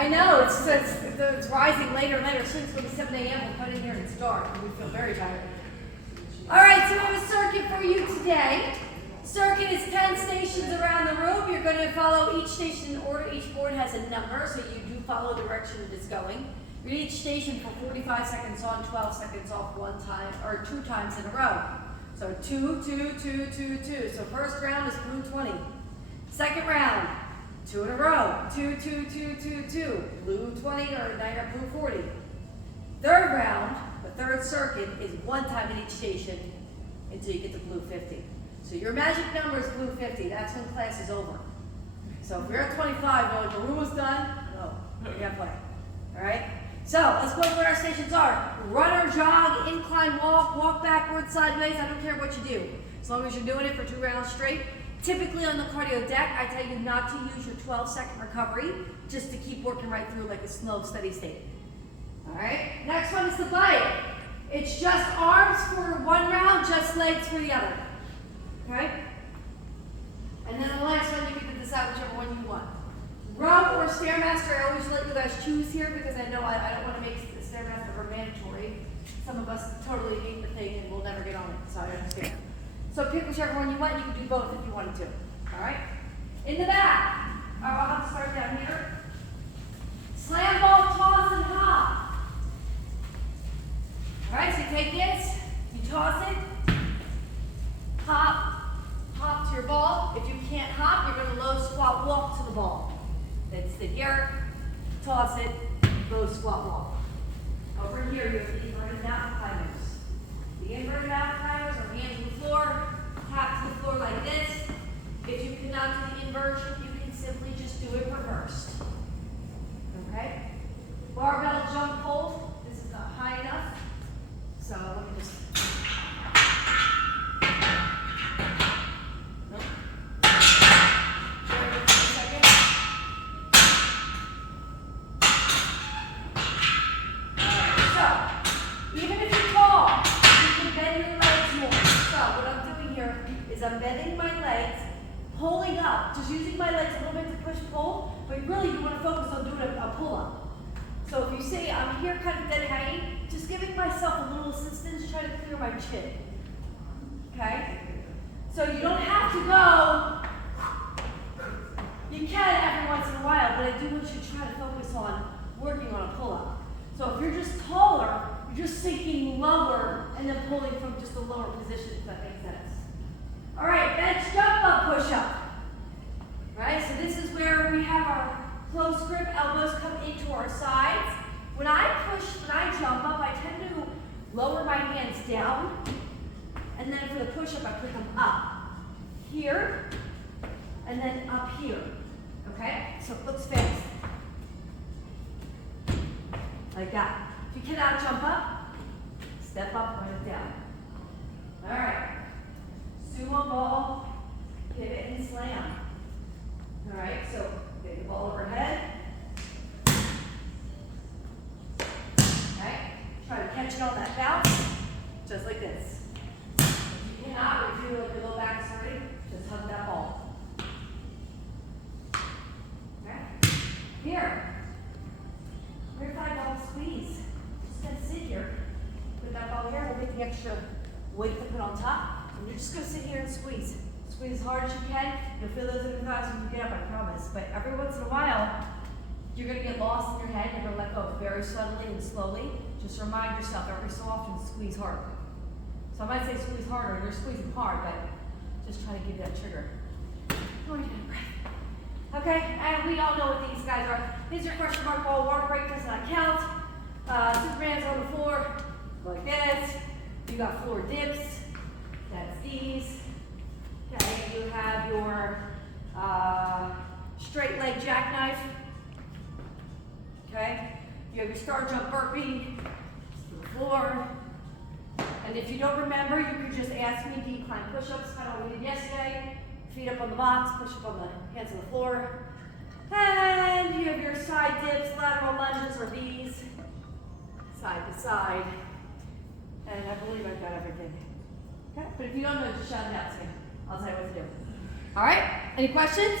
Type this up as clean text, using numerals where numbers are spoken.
I know, it's rising later and later. Soon it's going to be 7 a.m. We'll cut in here and it's dark. And we feel very tired. All right, so we have a circuit for you today. Circuit is 10 stations around the room. You're going to follow each station in order. Each board has a number, so you do follow the direction it is going. You're at each station for 45 seconds on, 12 seconds off one time, or 2 times in a row. So 2, 2, 2, 2, 2. So first round is blue 20. Second round, 2 in a row. 2, 2, 2, 2, 2. Blue 20, or now you're blue 40. Third round, the third circuit, is 1 time at each station until you get to blue 50. So your magic number is blue 50. That's when class is over. So if you're at 25, no, the room is done. No, you gotta play. All right? So let's go over what our stations are. Run or jog, incline walk, walk backwards, sideways. I don't care what you do. As long as you're doing it for 2 rounds straight. Typically on the cardio deck, I tell you not to use your 12-second recovery, just to keep working right through like a slow, steady state. All right? Next one is the bike. It's just arms for 1 round, just legs for the other. Okay? And then the last one, you can decide whichever one you want. Row or Stairmaster, I always let you guys choose here because I know I don't want to make Stairmaster mandatory. Some of us totally hate the thing and we'll never get on it, so I understand. So pick whichever one you want. You can do both if you wanted to. All right? In the back, I'll have to start down here. Slam ball, toss, and hop. All right, so you take this, you toss it, hop to your ball. If you can't hop, you're going to low squat walk to the ball. Then sit here, toss it, low squat walk. Over here, you have the inverted mountain climbers. The inverted mountain climbers are hands on the floor, tap to the floor like this. If you cannot do the inversion, you can simply just do it reversed. Okay? Barbell jump hold. This is not high enough. So let me just. I'm bending my legs, pulling up, just using my legs a little bit to push-pull, but really you want to focus on doing a pull-up. So if you say I'm here kind of dead hanging, just giving myself a little assistance, try to clear my chin. Okay? So you don't have to go, you can every once in a while, but I do want you to try to focus on working on a pull-up. So if you're just taller, you're just sinking lower and then pulling from just a lower position, if that makes sense. All right, bench jump up, push up. All right, so this is where we have our close grip, elbows come into our sides. When I jump up, I tend to lower my hands down, and then for the push up, I put them up here, and then up here. Okay, so it looks fast. Like that. If you cannot jump up, step up, put it down. All right. Sumo ball, pivot and slam. All right, so get the ball overhead. Okay, try to catch it on that bounce, just like this. If you cannot, if you feel like your low back is hurting, just hug that ball. Okay, here. Rear thigh ball squeeze. Just gonna sit here. Put that ball here. We'll get the extra weight to put on top. And you're just going to sit here and squeeze. Squeeze as hard as you can. You'll feel those in the thighs when you get up, I promise. But every once in a while, you're going to get lost in your head. You're going to let go very subtly and slowly. Just remind yourself every so often to squeeze hard. So I might say squeeze harder, and you're squeezing hard, but just try to give that trigger. Go on, get a breath. Okay, and we all know what these guys are. These are question mark ball, walk break does not count. Superman's on the floor, like this. You got floor dips. That's these. Okay, you have your straight leg jackknife. Okay, you have your star jump burpee to the floor. And if you don't remember, you could just ask me decline push-ups, kind of what we did yesterday. Feet up on the box, push up on the hands on the floor. And you have your side dips, lateral lunges, or these, side to side. And I believe I've got everything. Okay, but if you don't know, just shout it out to me. I'll tell you what to do. All right, any questions?